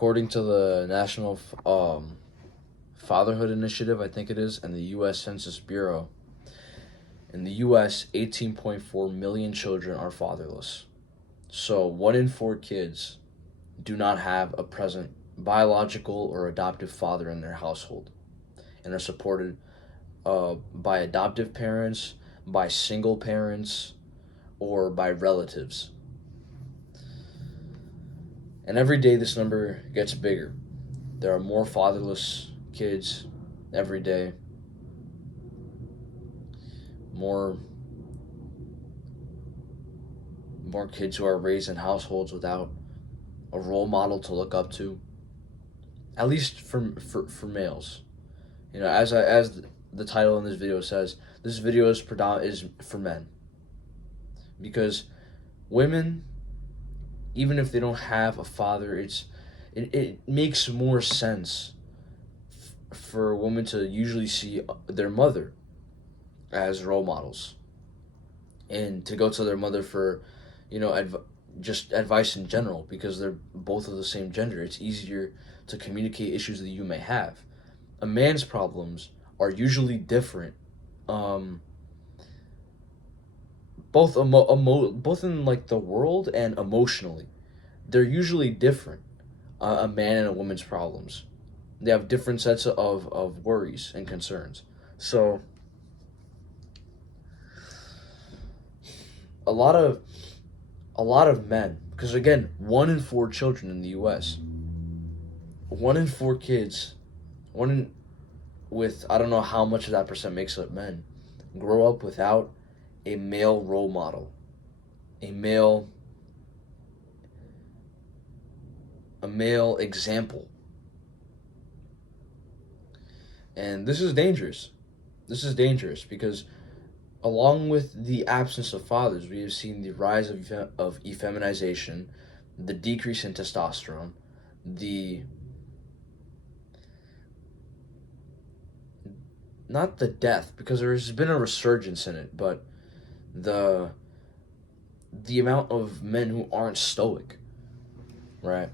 According to the National Fatherhood Initiative, I think it is, and the U.S. Census Bureau, in the U.S., 18.4 million children are fatherless. So 1 in 4 kids do not have a present biological or adoptive father in their household and are supported by adoptive parents, by single parents, or by relatives. And every day this number gets bigger. There are more fatherless kids every day. More kids who are raised in households without a role model to look up to. At least for males. You know, as the title in this video says, this video is for men. Because women, even if they don't have a father, it makes more sense for women to usually see their mother as role models, and to go to their mother for, just advice in general, because they're both of the same gender. It's easier to communicate issues that you may have. A man's problems are usually different, both both in like the world and emotionally. They're usually different. A man and a woman's problems. They have different sets of worries and concerns. So a lot of men, because again, 1 in 4 children in the U.S., 1 in 4 kids, with I don't know how much of that percent makes up men, grow up without a male role model, a male example. And this is dangerous. This is dangerous because along with the absence of fathers, we have seen the rise of effeminization, the decrease in testosterone, not the death, because there's been a resurgence in it, but the amount of men who aren't stoic, right?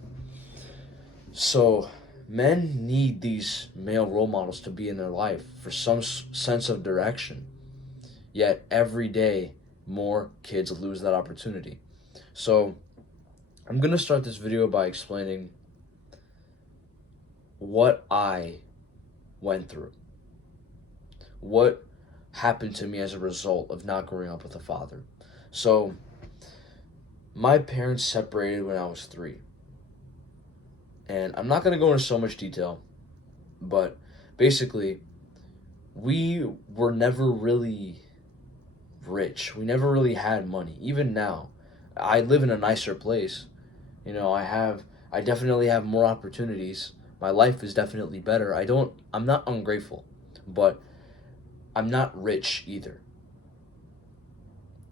So men need these male role models to be in their life for some sense of direction. Yet every day, more kids lose that opportunity. So I'm going to start this video by explaining what I went through. What happened to me as a result of not growing up with a father. So my parents separated when I was 3. And I'm not going to go into so much detail, but basically, we were never really rich. We never really had money. Even now, I live in a nicer place. I definitely have more opportunities. My life is definitely better. I'm not ungrateful, but I'm not rich either.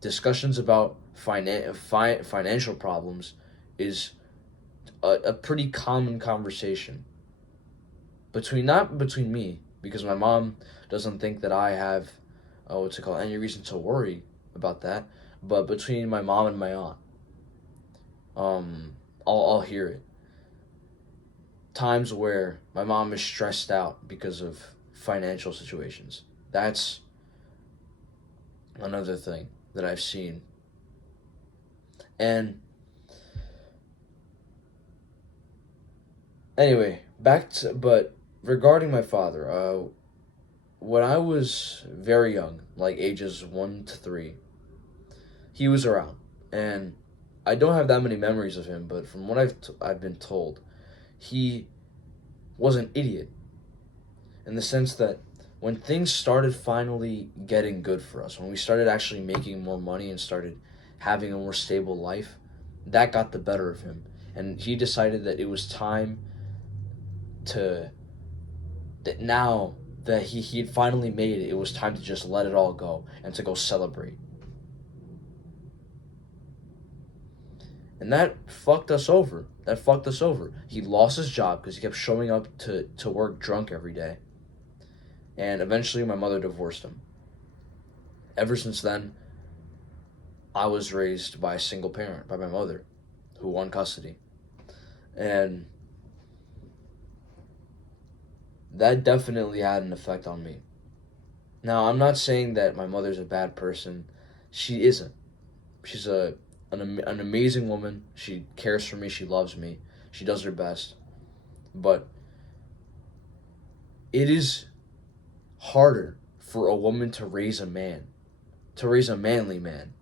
Discussions about financial problems is a pretty common conversation not between me, because my mom doesn't think that I have any reason to worry about that, but between my mom and my aunt. I'll hear it. Times where my mom is stressed out because of financial situations. That's another thing that I've seen. And anyway, but regarding my father, when I was very young, like ages 1 to 3, he was around, and I don't have that many memories of him, but from what I've been told, he was an idiot, in the sense that when things started finally getting good for us, when we started actually making more money and started having a more stable life, that got the better of him, and he decided that it was time now that he had finally made it, it was time to just let it all go and to go celebrate. And that fucked us over. He lost his job because he kept showing up to work drunk every day. And eventually my mother divorced him. Ever since then, I was raised by a single parent, by my mother, who won custody. And that definitely had an effect on me. Now, I'm not saying that my mother's a bad person. She isn't. She's an amazing woman. She cares for me. She loves me. She does her best. But it is harder for a woman to raise a man, to raise a manly man,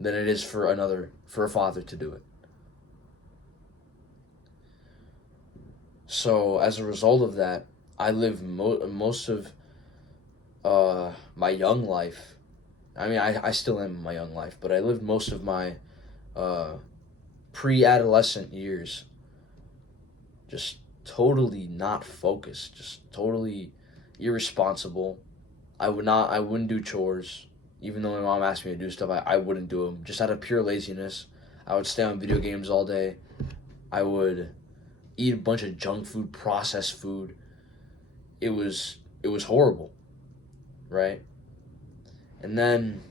than it is for a father to do it. So as a result of that, I lived most of my young life. I mean, I still am in my young life, but I lived most of my uh, pre-adolescent years just totally not focused, just totally irresponsible. I wouldn't do chores, even though my mom asked me to do stuff. I wouldn't do them just out of pure laziness. I would stay on video games all day. I would eat a bunch of junk food, processed food. It was horrible, right? And then,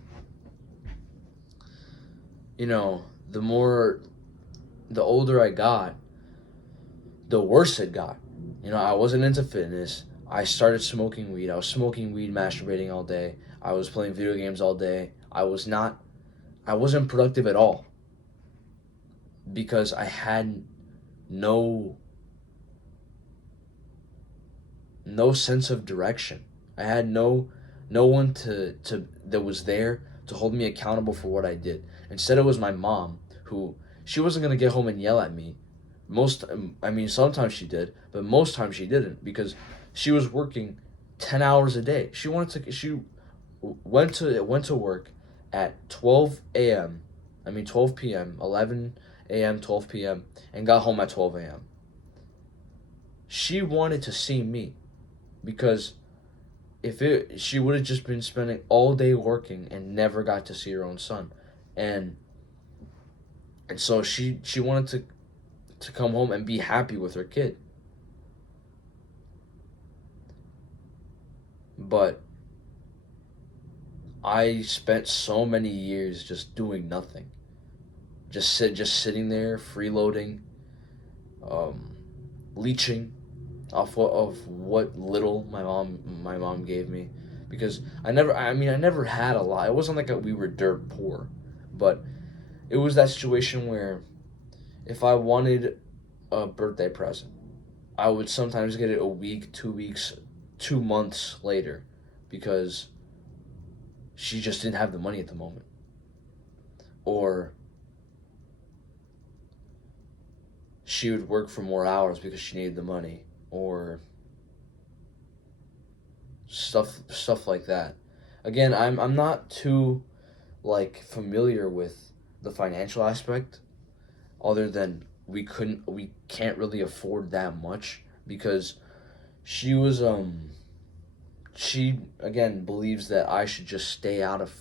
you know, the older I got, the worse it got. You know, I wasn't into fitness. I started smoking weed. I was smoking weed, masturbating all day. I was playing video games all day. I wasn't productive at all because I had no no sense of direction. I had no one to that was there to hold me accountable for what I did. Instead, it was my mom who she wasn't gonna get home and yell at me. I mean, sometimes she did, but most times she didn't because she was working 10 hours a day. She went to work at 12 a.m. I mean 12 p.m., 11 a.m., 12 p.m., and got home at 12 a.m. She wanted to see me because if it she would have just been spending all day working and never got to see her own son. And so she wanted to come home and be happy with her kid. But I spent so many years just doing nothing. Just sitting there freeloading, um, leeching of what little my mom gave me, because I never had a lot. It wasn't like we were dirt poor, but it was that situation where if I wanted a birthday present, I would sometimes get it a week, 2 weeks, 2 months later, because she just didn't have the money at the moment, or she would work for more hours because she needed the money, or stuff like that. Again, I'm not too like familiar with the financial aspect, other than we can't really afford that much because she was she again believes that I should just stay out of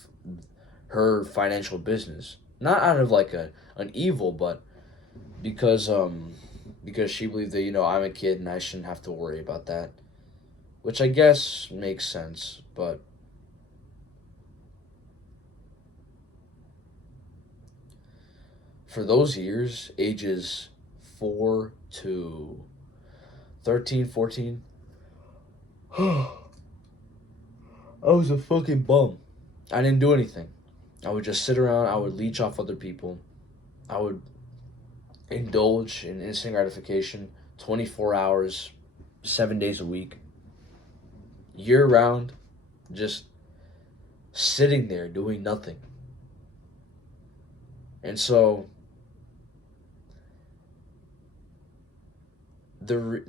her financial business. Not out of like an evil, but because because she believed that, I'm a kid and I shouldn't have to worry about that, which I guess makes sense. But for those years, ages 4 to 13, 14, I was a fucking bum. I didn't do anything. I would just sit around. I would leech off other people. I would indulge in instant gratification 24 hours, 7 days a week, year round, just sitting there doing nothing. And so the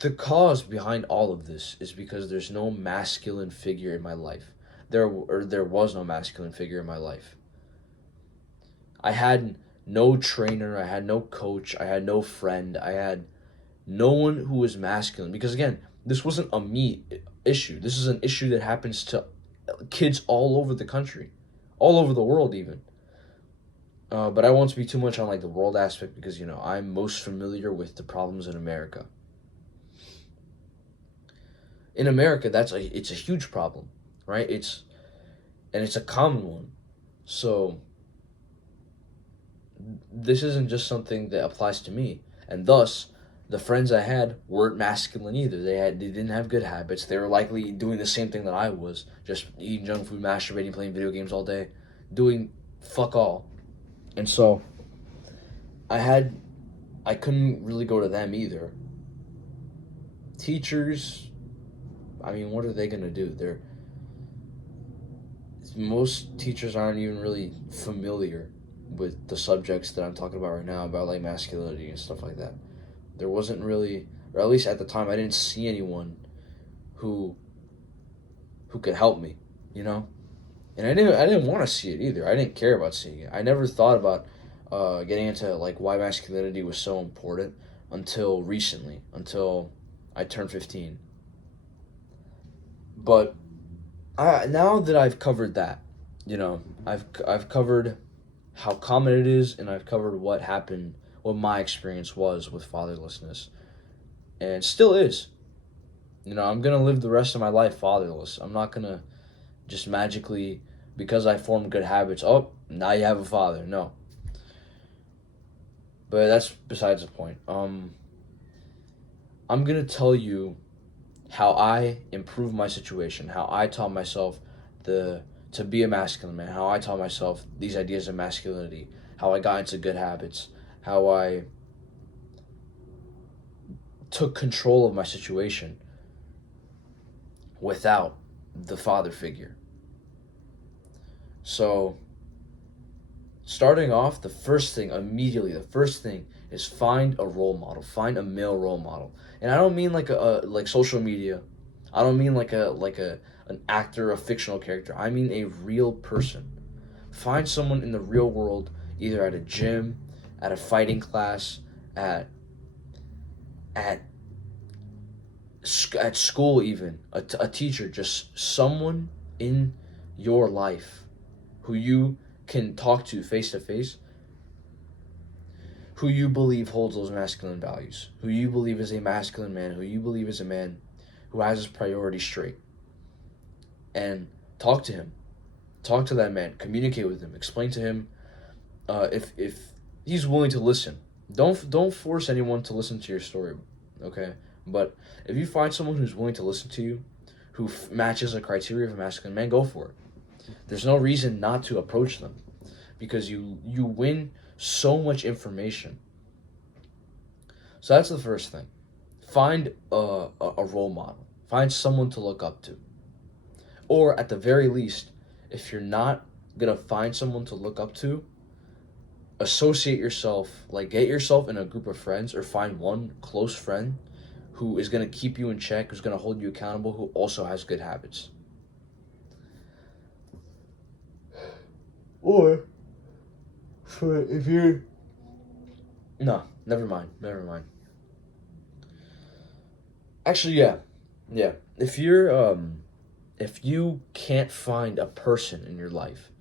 the cause behind all of this is because there's no masculine figure in my life. There was no masculine figure in my life. I had no trainer, I had no coach, I had no friend, I had no one who was masculine. Because again, this wasn't a me issue. This is an issue that happens to kids all over the country, all over the world even. But I won't speak too much on like the world aspect because I'm most familiar with the problems in America. In America, it's a huge problem, right? It's a common one. So this isn't just something that applies to me, and thus the friends I had weren't masculine either. They didn't have good habits. They were likely doing the same thing that I was, just eating junk food, masturbating, playing video games all day, doing fuck all. And so I couldn't really go to them either. Teachers, I mean, what are they gonna do? Most teachers aren't even really familiar with the subjects that I'm talking about right now, about like masculinity and stuff like that. There wasn't really, or at least at the time, I didn't see anyone who could help me, you know. And I didn't want to see it either. I didn't care about seeing it. I never thought about getting into like why masculinity was so important until recently, until I turned 15. But now that I've covered that, you know, I've covered how common it is, and I've covered what happened, what my experience was with fatherlessness, and still is. You know, I'm gonna live the rest of my life fatherless. I'm not gonna just magically, because I formed good habits, oh, now you have a father. No. But that's besides the point. I'm gonna tell you how I improved my situation, how I taught myself to be a masculine man, how I taught myself these ideas of masculinity, how I got into good habits, how I took control of my situation without the father figure. So, starting off, the first thing is find a role model, find a male role model. And I don't mean like a like social media. I don't mean like a an actor, a fictional character. I mean a real person. Find someone in the real world, either at a gym, at a fighting class, at at at school, even a teacher, just someone in your life who you can talk to face, who you believe holds those masculine values, who you believe is a masculine man, who you believe is a man who has his priorities straight, and talk to him. Talk to that man. Communicate with him. Explain to him if he's willing to listen. Don't force anyone to listen to your story, okay? But if you find someone who's willing to listen to you, who matches the criteria of a masculine man, go for it. There's no reason not to approach them, because you win so much information. So that's the first thing. Find a role model. Find someone to look up to. Or at the very least, if you're not gonna find someone to look up to, associate yourself, like get yourself in a group of friends, or find one close friend who is gonna keep you in check, who's gonna hold you accountable, who also has good habits. Or for if you're no, never mind. Actually, yeah. If you can't find a person in your life,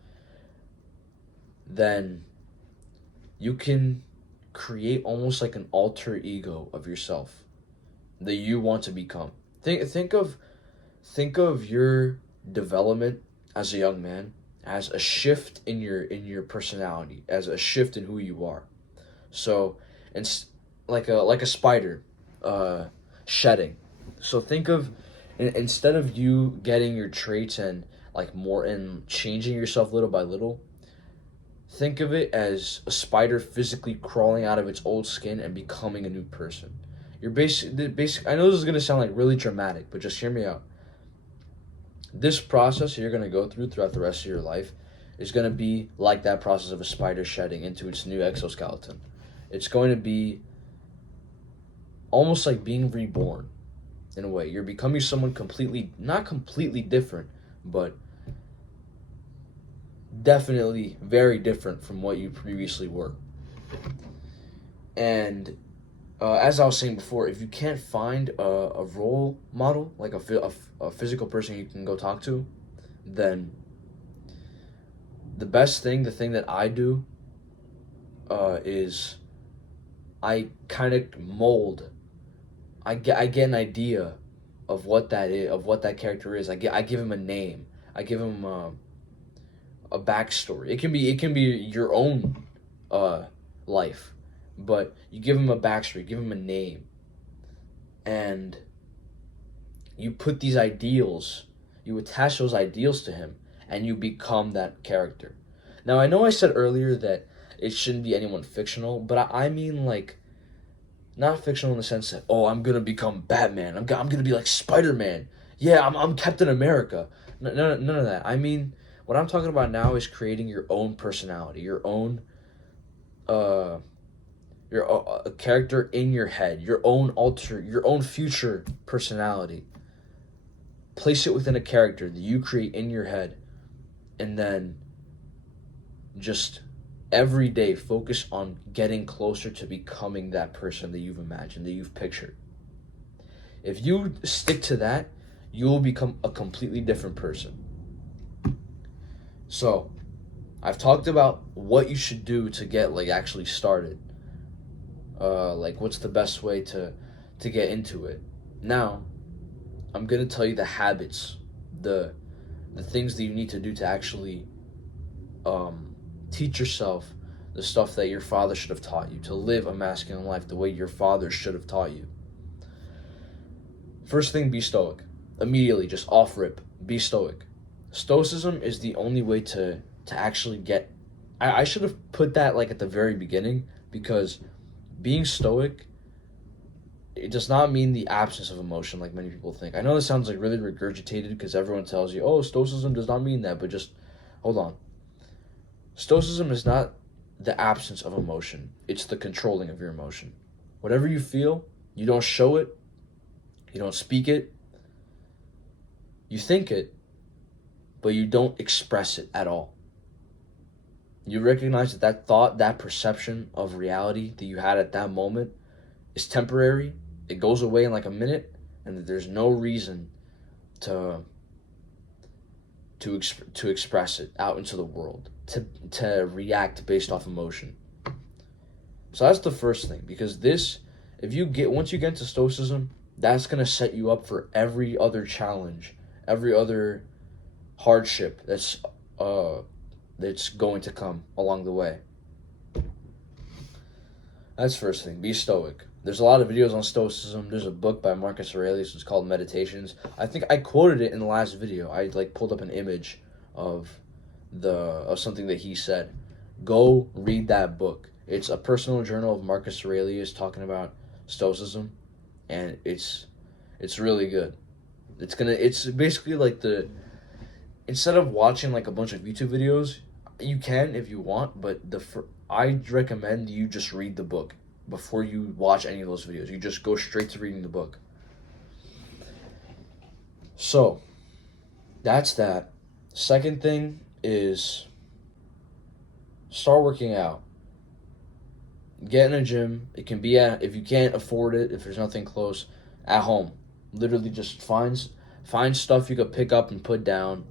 then you can create almost like an alter ego of yourself that you want to become. Think of your development as a young man as a shift in your personality, as a shift in who you are. So, it's like a spider shedding. So think of, instead of you getting your traits and like more and changing yourself little by little, think of it as a spider physically crawling out of its old skin and becoming a new person. You're basic. I know this is gonna sound like really dramatic, but just hear me out. This process you're gonna go throughout the rest of your life is gonna be like that process of a spider shedding into its new exoskeleton. It's going to be almost like being reborn in a way. You're becoming someone not completely different, but definitely very different from what you previously were. And as I was saying before, if you can't find a role model, like a physical person you can go talk to, then the thing that I do is I kind of mold. I get an idea of what that is, of what that character is. I give him a name. I give him a backstory. It can be your own life, but you give him a backstory, give him a name, and you put these ideals, you attach those ideals to him, and you become that character. Now, I know I said earlier that it shouldn't be anyone fictional, but I mean, like, not fictional in the sense that, oh, I'm gonna become Batman. I'm gonna be like Spider-Man. Yeah, I'm Captain America. None of that. I mean, what I'm talking about now is creating your own personality, uh, a character in your head, your own future personality. Place it within a character that you create in your head, and then just every day focus on getting closer to becoming that person that you've imagined, that you've pictured. If you stick to that, you will become a completely different person. So, I've talked about what you should do to get like actually started. Like what's the best way to get into it. Now, I'm gonna tell you the habits, the things that you need to do to actually teach yourself the stuff that your father should have taught you, to live a masculine life the way your father should have taught you. First thing, be stoic. Immediately, just off rip, be stoic. Stoicism is the only way to actually get. I should have put that like at the very beginning, because being stoic, it does not mean the absence of emotion like many people think. I know this sounds like really regurgitated because everyone tells you, oh, stoicism does not mean that, but just hold on. Stoicism is not the absence of emotion, it's the controlling of your emotion. Whatever you feel, you don't show it, you don't speak it, you think it, but you don't express it at all. You recognize that that thought, that perception of reality that you had at that moment is temporary, it goes away in like a minute, and that there's no reason to express it out into the world, to react based off emotion. So that's the first thing, because once you get into stoicism, that's gonna set you up for every other challenge, every other hardship that's going to come along the way. That's first thing. Be stoic. There's a lot of videos on stoicism. There's a book by Marcus Aurelius. It's called Meditations. I think I quoted it in the last video. I like pulled up an image of something that he said. Go read that book. It's a personal journal of Marcus Aurelius talking about stoicism, and it's really good. It's basically like instead of watching like a bunch of YouTube videos, you can if you want, but I'd recommend you just read the book before you watch any of those videos. You just go straight to reading the book. So, that's that. Second thing is start working out. Get in a gym. It can be if you can't afford it, if there's nothing close, at home. Literally just find stuff you could pick up and put down.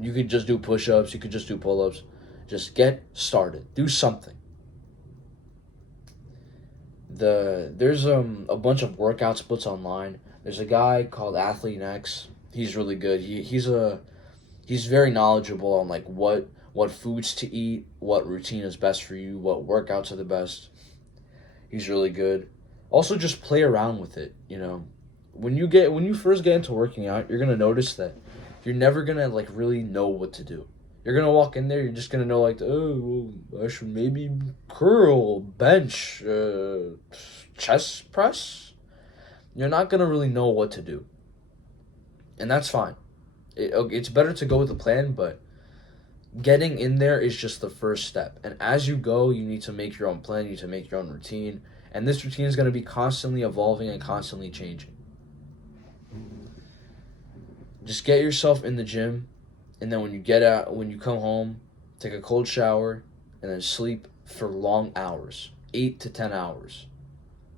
You could just do push-ups, you could just do pull-ups. Just get started. Do something. There's a bunch of workout splits online. There's a guy called Athlete X. He's really good. He's very knowledgeable on like what foods to eat, what routine is best for you, what workouts are the best. He's really good. Also, just play around with it. When you first get into working out, you're gonna notice that you're never gonna like really know what to do. You're gonna walk in there, you're just gonna know like, oh, I should maybe curl, bench, chest press. You're not gonna really know what to do, and that's fine. It's better to go with a plan, but getting in there is just the first step. And as you go, you need to make your own plan, you need to make your own routine, and this routine is gonna be constantly evolving and constantly changing. Just get yourself in the gym, and then when you come home, take a cold shower, and then sleep for long hours, 8 to 10 hours,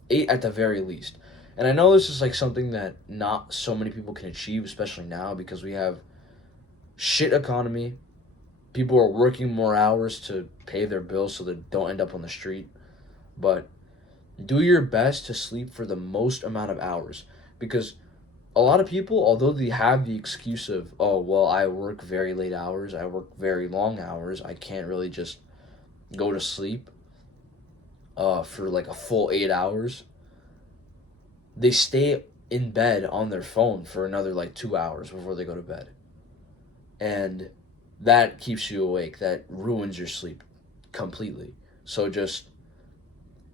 8 at the very least. And I know this is like something that not so many people can achieve, especially now because we have shit economy. People are working more hours to pay their bills so they don't end up on the street. But do your best to sleep for the most amount of hours, because a lot of people, although they have the excuse of, oh, well, I work very late hours, I work very long hours, I can't really just go to sleep for like a full 8 hours. they stay in bed on their phone for another like 2 hours before they go to bed. And that keeps you awake. That ruins your sleep completely. So just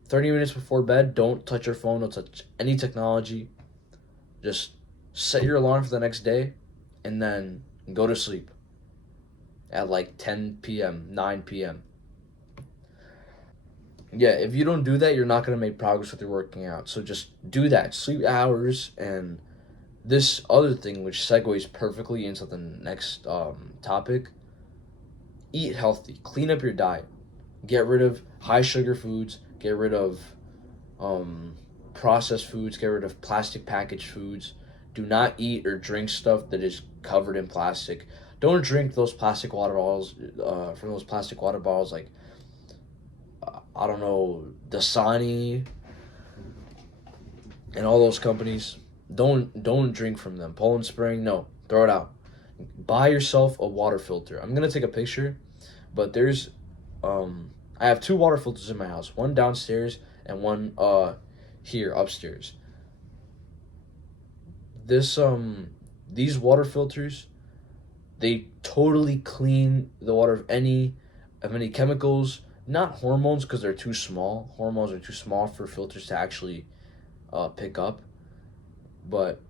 30 minutes before bed, don't touch your phone, don't touch any technology. Just set your alarm for the next day and then go to sleep at like 10 p.m., 9 p.m. Yeah, if you don't do that, you're not going to make progress with your working out. So just do that. Sleep hours. And this other thing, which segues perfectly into the next topic, eat healthy. Clean up your diet. Get rid of high sugar foods. Get rid of processed foods. Get rid of plastic packaged foods. Do not eat or drink stuff that is covered in plastic. Don't drink those plastic water bottles from those plastic water bottles like I don't know, Dasani and all those companies. Don't drink from them. Poland Spring, no, throw it out. Buy yourself a water filter. I'm gonna take a picture, but there's I have two water filters in my house. One downstairs and one here upstairs. This these water filters, they totally clean the water of any chemicals, not hormones because they're too small. Hormones are too small for filters to actually pick up, but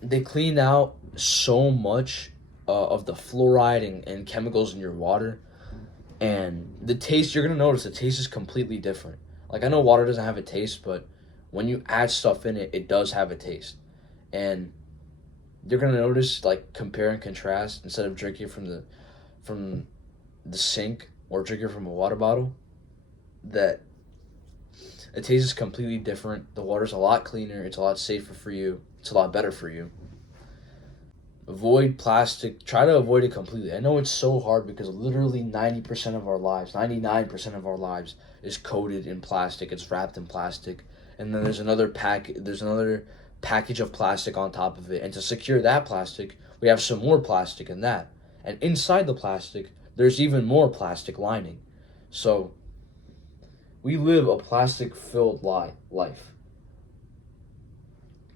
they clean out so much of the fluoride and chemicals in your water, and the taste, you're gonna notice the taste is completely different. Like I know water doesn't have a taste, but when you add stuff in it, it does have a taste, and you're gonna notice like compare and contrast instead of drinking from the sink or drinking from a water bottle, that it tastes completely different. The water's a lot cleaner. It's a lot safer for you. It's a lot better for you. Avoid plastic. Try to avoid it completely. I know it's so hard because literally 90% of our lives, 99% of our lives is coated in plastic. It's wrapped in plastic. And then there's another package of plastic on top of it. And to secure that plastic, we have some more plastic in that. And inside the plastic, there's even more plastic lining. So we live a plastic-filled life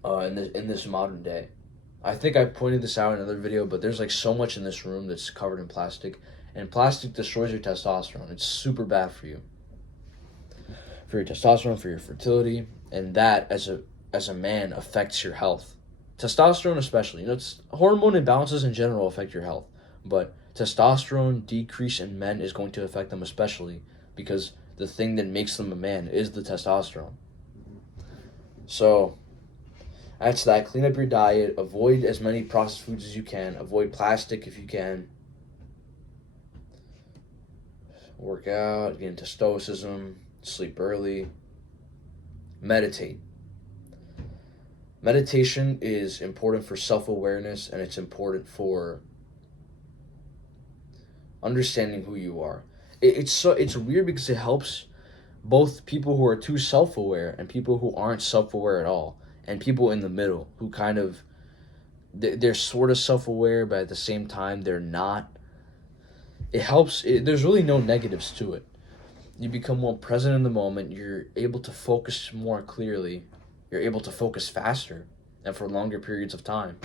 in this modern day. I think I pointed this out in another video, but there's like so much in this room that's covered in plastic, and plastic destroys your testosterone. It's super bad for your testosterone, for your fertility, and that as a man affects your health. Testosterone especially, it's hormone imbalances in general affect your health, but testosterone decrease in men is going to affect them especially because the thing that makes them a man is the testosterone. So that's that. Clean up your diet. Avoid as many processed foods as you can. Avoid plastic if you can. Work out. Get into stoicism. Sleep early. Meditate. Meditation is important for self-awareness, and it's important for understanding who you are. It's weird because it helps both people who are too self-aware and people who aren't self-aware at all, and people in the middle who kind of they're sort of self-aware but at the same time they're not. It helps. There's really no negatives to it. You become more present in the moment. You're able to focus more clearly. You're able to focus faster and for longer periods of time.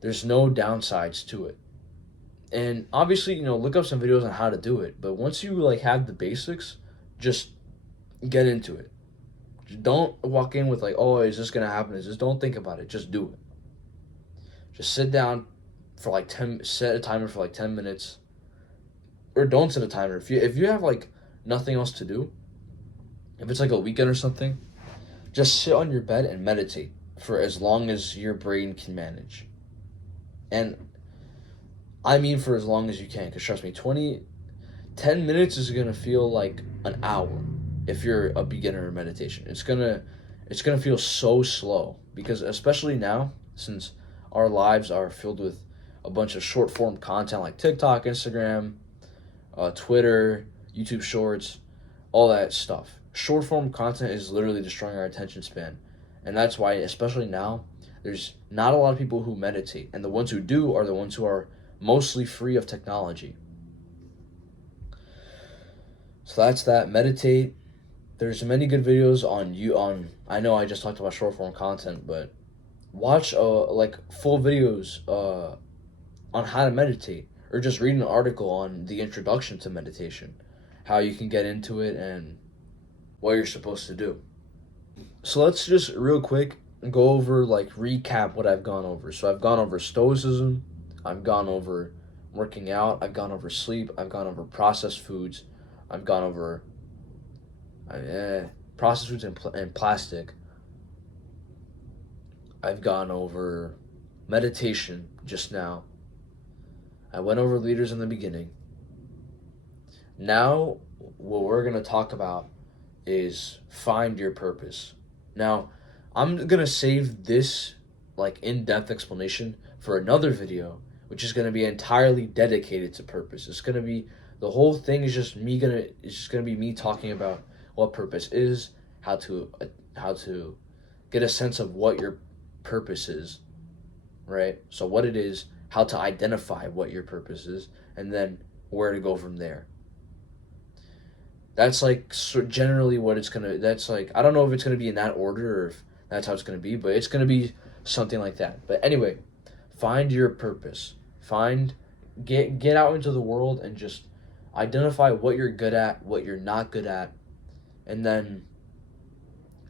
There's no downsides to it. And obviously, look up some videos on how to do it. But once you have the basics, just get into it. Don't walk in with oh, is this gonna happen? Just don't think about it. Just do it. Just sit down for 10. Set a timer for 10 minutes, or don't set a timer. If you have nothing else to do, if it's a weekend or something, just sit on your bed and meditate for as long as your brain can manage. And I mean for as long as you can, because trust me, 10 minutes is gonna feel like an hour if you're a beginner in meditation. It's gonna feel so slow, because especially now, since our lives are filled with a bunch of short form content like TikTok, Instagram, Twitter, YouTube Shorts, all that stuff. Short form content is literally destroying our attention span, and that's why, especially now, there's not a lot of people who meditate, and the ones who do are the ones who are mostly free of technology. So that's that. Meditate. There's many good videos on I know I just talked about short form content, but watch like full videos on how to meditate, or just read an article on the introduction to meditation, how you can get into it and what you're supposed to do. So let's just real quick go over, like, recap what I've gone over. So I've gone over stoicism, I've gone over working out, I've gone over sleep, I've gone over processed foods, I've gone over processed foods and plastic. I've gone over meditation just now. I went over leaders in the beginning. Now, what we're going to talk about is find your purpose. Now, I'm going to save this, like, in-depth explanation for another video, which is going to be entirely dedicated to purpose. It's going to be, the whole thing is just be me talking about what purpose is, how to get a sense of what your purpose is, right? So what it is, how to identify what your purpose is, and then where to go from there. That's like generally what it's gonna. That's like, I don't know if it's gonna be in that order or if that's how it's gonna be, but it's gonna be something like that. But anyway, find your purpose. Get out into the world and just identify what you're good at, what you're not good at, and then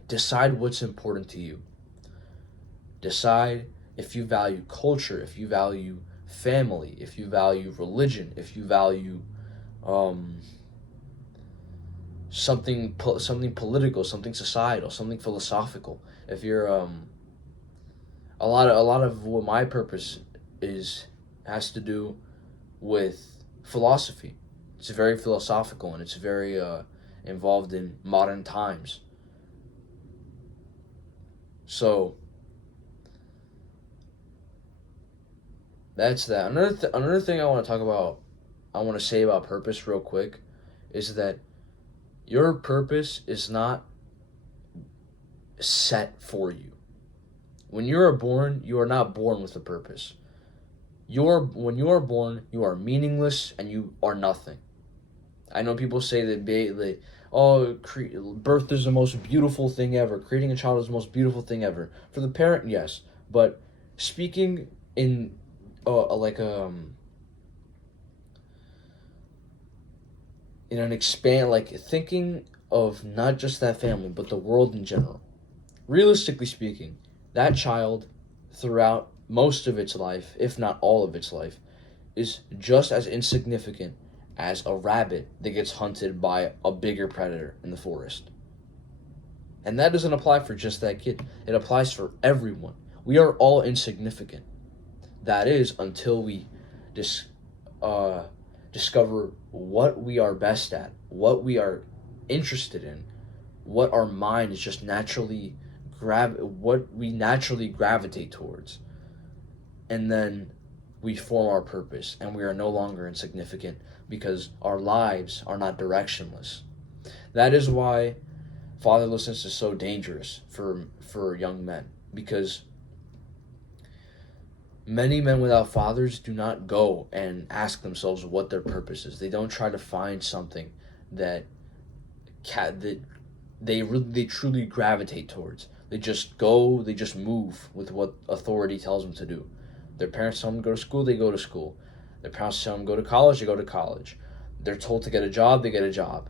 decide what's important to you. Decide if you value culture, if you value family, if you value religion, if you value something political, something societal, something philosophical. If you're a lot of what my purpose has to do with philosophy. It's very philosophical, and it's very involved in modern times. So that's that. Another thing I want to say about purpose real quick is that your purpose is not set for you. When you are born, you are not born with a purpose. When you are born, you are meaningless and you are nothing. I know people say that birth is the most beautiful thing ever. Creating a child is the most beautiful thing ever. For the parent, yes. But speaking in in an expand, like, thinking of not just that family, but the world in general. Realistically speaking, that child, throughout most of its life, if not all of its life, is just as insignificant as a rabbit that gets hunted by a bigger predator in the forest. And that doesn't apply for just that kid. It applies for everyone. We are all insignificant. That is, until we discover what we are best at, what we are interested in, what our mind is just naturally what we naturally gravitate towards. And then we form our purpose, and we are no longer insignificant because our lives are not directionless. That is why fatherlessness is so dangerous for young men, because many men without fathers do not go and ask themselves what their purpose is. They don't try to find something that they truly gravitate towards. They just move with what authority tells them to do. Their parents tell them to go to school, they go to school. Their parents tell them to go to college, they go to college. They're told to get a job, they get a job.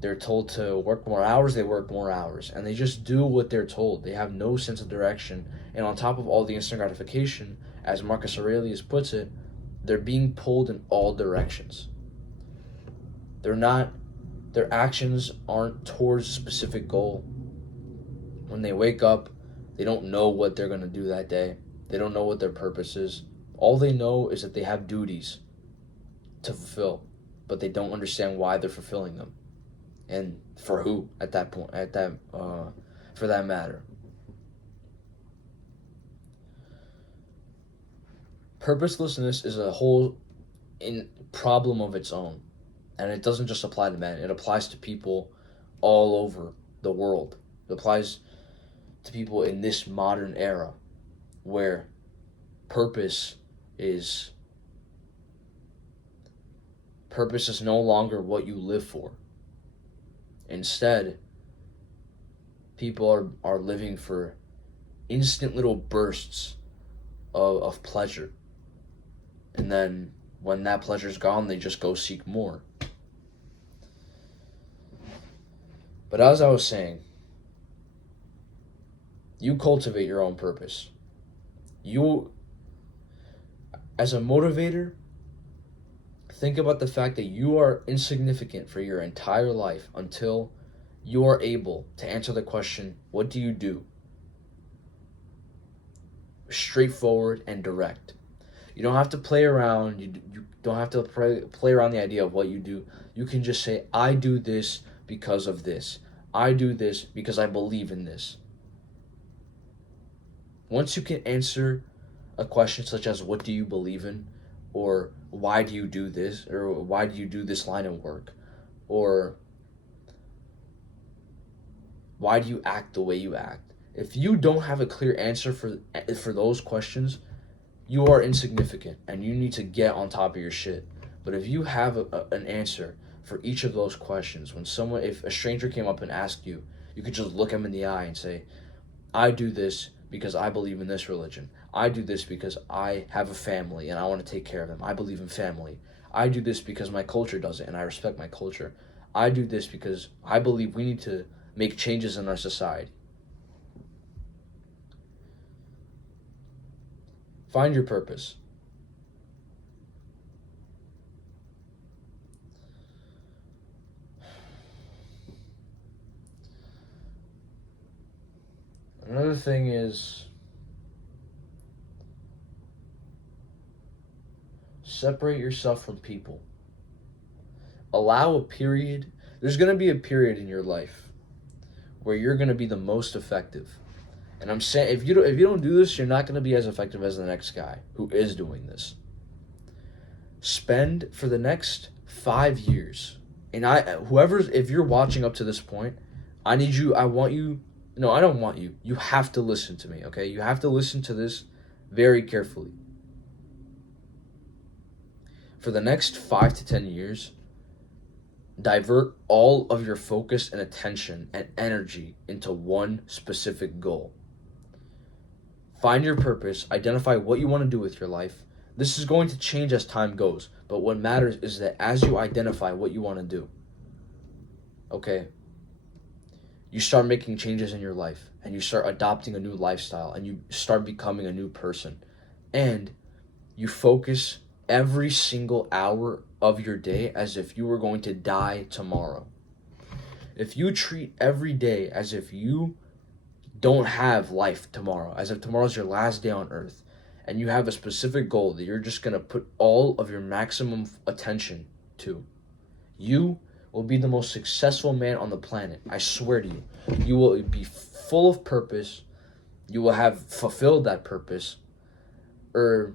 They're told to work more hours, they work more hours. And they just do what they're told. They have no sense of direction. And on top of all the instant gratification, as Marcus Aurelius puts it, they're being pulled in all directions. Their actions aren't towards a specific goal. When they wake up, they don't know what they're going to do that day. They don't know what their purpose is. All they know is that they have duties to fulfill, but they don't understand why they're fulfilling them, and for who at that point, for that matter. Purposelessness is a whole problem of its own, and it doesn't just apply to men. It applies to people all over the world. It applies to people in this modern era, where purpose is no longer what you live for. Instead, people are living for instant little bursts of pleasure. And then when that pleasure's gone, they just go seek more. But as I was saying, you cultivate your own purpose. You, as a motivator, think about the fact that you are insignificant for your entire life until you are able to answer the question, what do you do? Straightforward and direct. You don't have to play around. You don't have to play around the idea of what you do. You can just say, I do this because of this. I do this because I believe in this. Once you can answer a question such as, what do you believe in? Or why do you do this? Or why do you do this line of work? Or why do you act the way you act? If you don't have a clear answer for those questions, you are insignificant and you need to get on top of your shit. But if you have an answer for each of those questions, if a stranger came up and asked you, you could just look him in the eye and say, I do this because I believe in this religion. I do this because I have a family and I want to take care of them. I believe in family. I do this because my culture does it and I respect my culture. I do this because I believe we need to make changes in our society. Find your purpose. Another thing is separate yourself from people. Allow a period. There's going to be a period in your life where you're going to be the most effective. And I'm saying, if you don't do this, you're not going to be as effective as the next guy who is doing this. Spend for the next 5 years, and if you're watching up to this point, I don't want you. You have to listen to me, okay? You have to listen to this very carefully. For the next 5 to 10 years, divert all of your focus and attention and energy into one specific goal. Find your purpose, identify what you want to do with your life. This is going to change as time goes, but what matters is that as you identify what you want to do, okay, you start making changes in your life, and you start adopting a new lifestyle, and you start becoming a new person, and you focus every single hour of your day as if you were going to die tomorrow. If you treat every day as if you don't have life tomorrow, as if tomorrow's your last day on earth, and you have a specific goal that you're just going to put all of your maximum attention to, you will be the most successful man on the planet. I swear to you. You will be full of purpose. You will have fulfilled that purpose. Or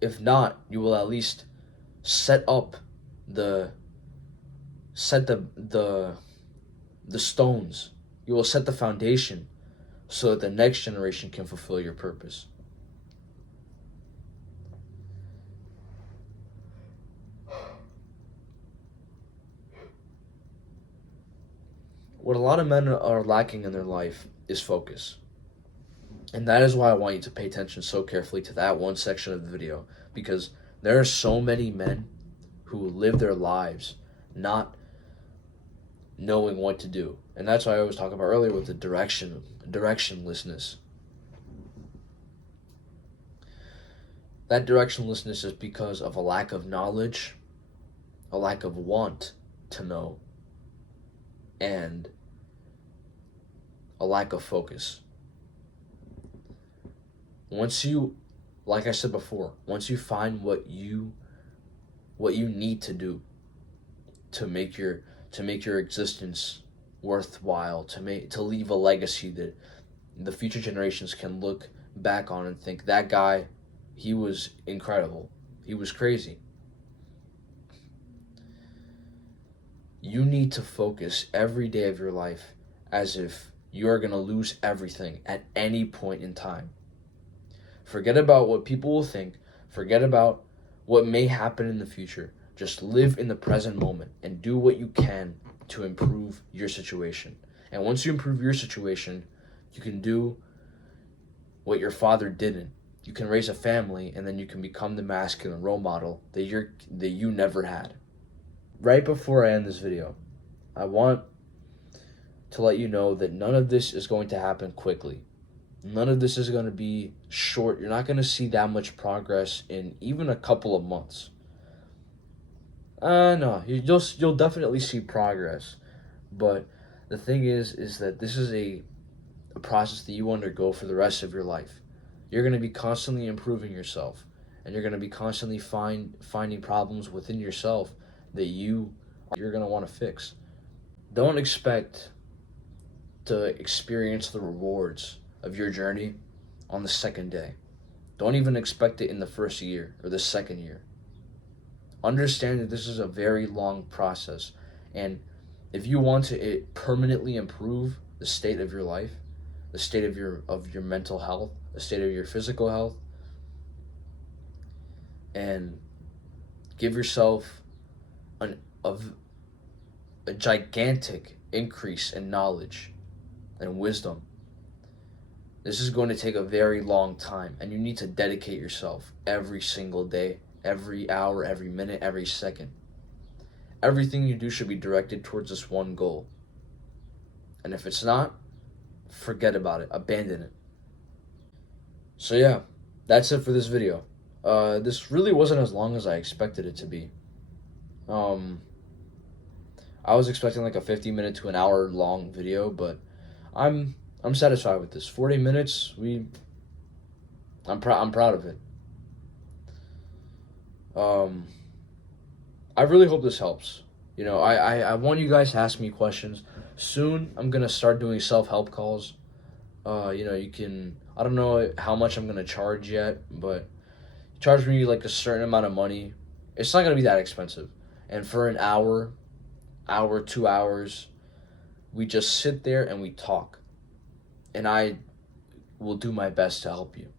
if not, you will at least set the stones. You will set the foundation so that the next generation can fulfill your purpose. What a lot of men are lacking in their life is focus. And that is why I want you to pay attention so carefully to that one section of the video, because there are so many men who live their lives not knowing what to do. And that's why I was talking about earlier with the directionlessness. That directionlessness is because of a lack of knowledge, a lack of want to know, and a lack of focus. Like I said before, once you find what you need to do to make your existence worthwhile, to leave a legacy that the future generations can look back on and think, that guy, he was incredible. He was crazy. You need to focus every day of your life as if you are going to lose everything at any point in time. Forget about what people will think. Forget about what may happen in the future. Just live in the present moment and do what you can to improve your situation. And once you improve your situation, you can do what your father didn't. You can raise a family, and then you can become the masculine role model that you never had. Right before I end this video, I want to let you know that none of this is going to happen quickly. None of this is going to be short. You're not going to see that much progress in even a couple of months. No, you'll definitely see progress, but the thing is that this is a process that you undergo for the rest of your life. You're going to be constantly improving yourself, and you're going to be constantly finding problems within yourself that you're going to want to fix. Don't expect to experience the rewards of your journey on the second day. Don't even expect it in the first year or the second year. Understand that this is a very long process, and if you want to permanently improve the state of your life, the state of your mental health, the state of your physical health, and give yourself a gigantic increase in knowledge and wisdom, this is going to take a very long time, and you need to dedicate yourself every single day, every hour, every minute, every second. Everything you do should be directed towards this one goal. And if it's not, forget about it. Abandon it. So yeah, that's it for this video. This really wasn't as long as I expected it to be. I was expecting like a 50-minute to an hour long video, but I'm satisfied with this. 40 minutes. I'm proud of it. I really hope this helps. You know, I want you guys to ask me questions. Soon I'm gonna start doing self-help calls. You know, you can, I don't know how much I'm gonna charge yet, but charge me like a certain amount of money. It's not gonna be that expensive. And for an hour, 2 hours, we just sit there and we talk. And I will do my best to help you.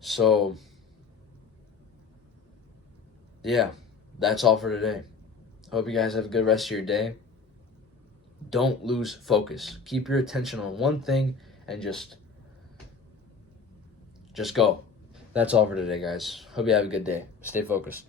So, yeah, that's all for today. Hope you guys have a good rest of your day. Don't lose focus. Keep your attention on one thing and just go. That's all for today, guys. Hope you have a good day. Stay focused.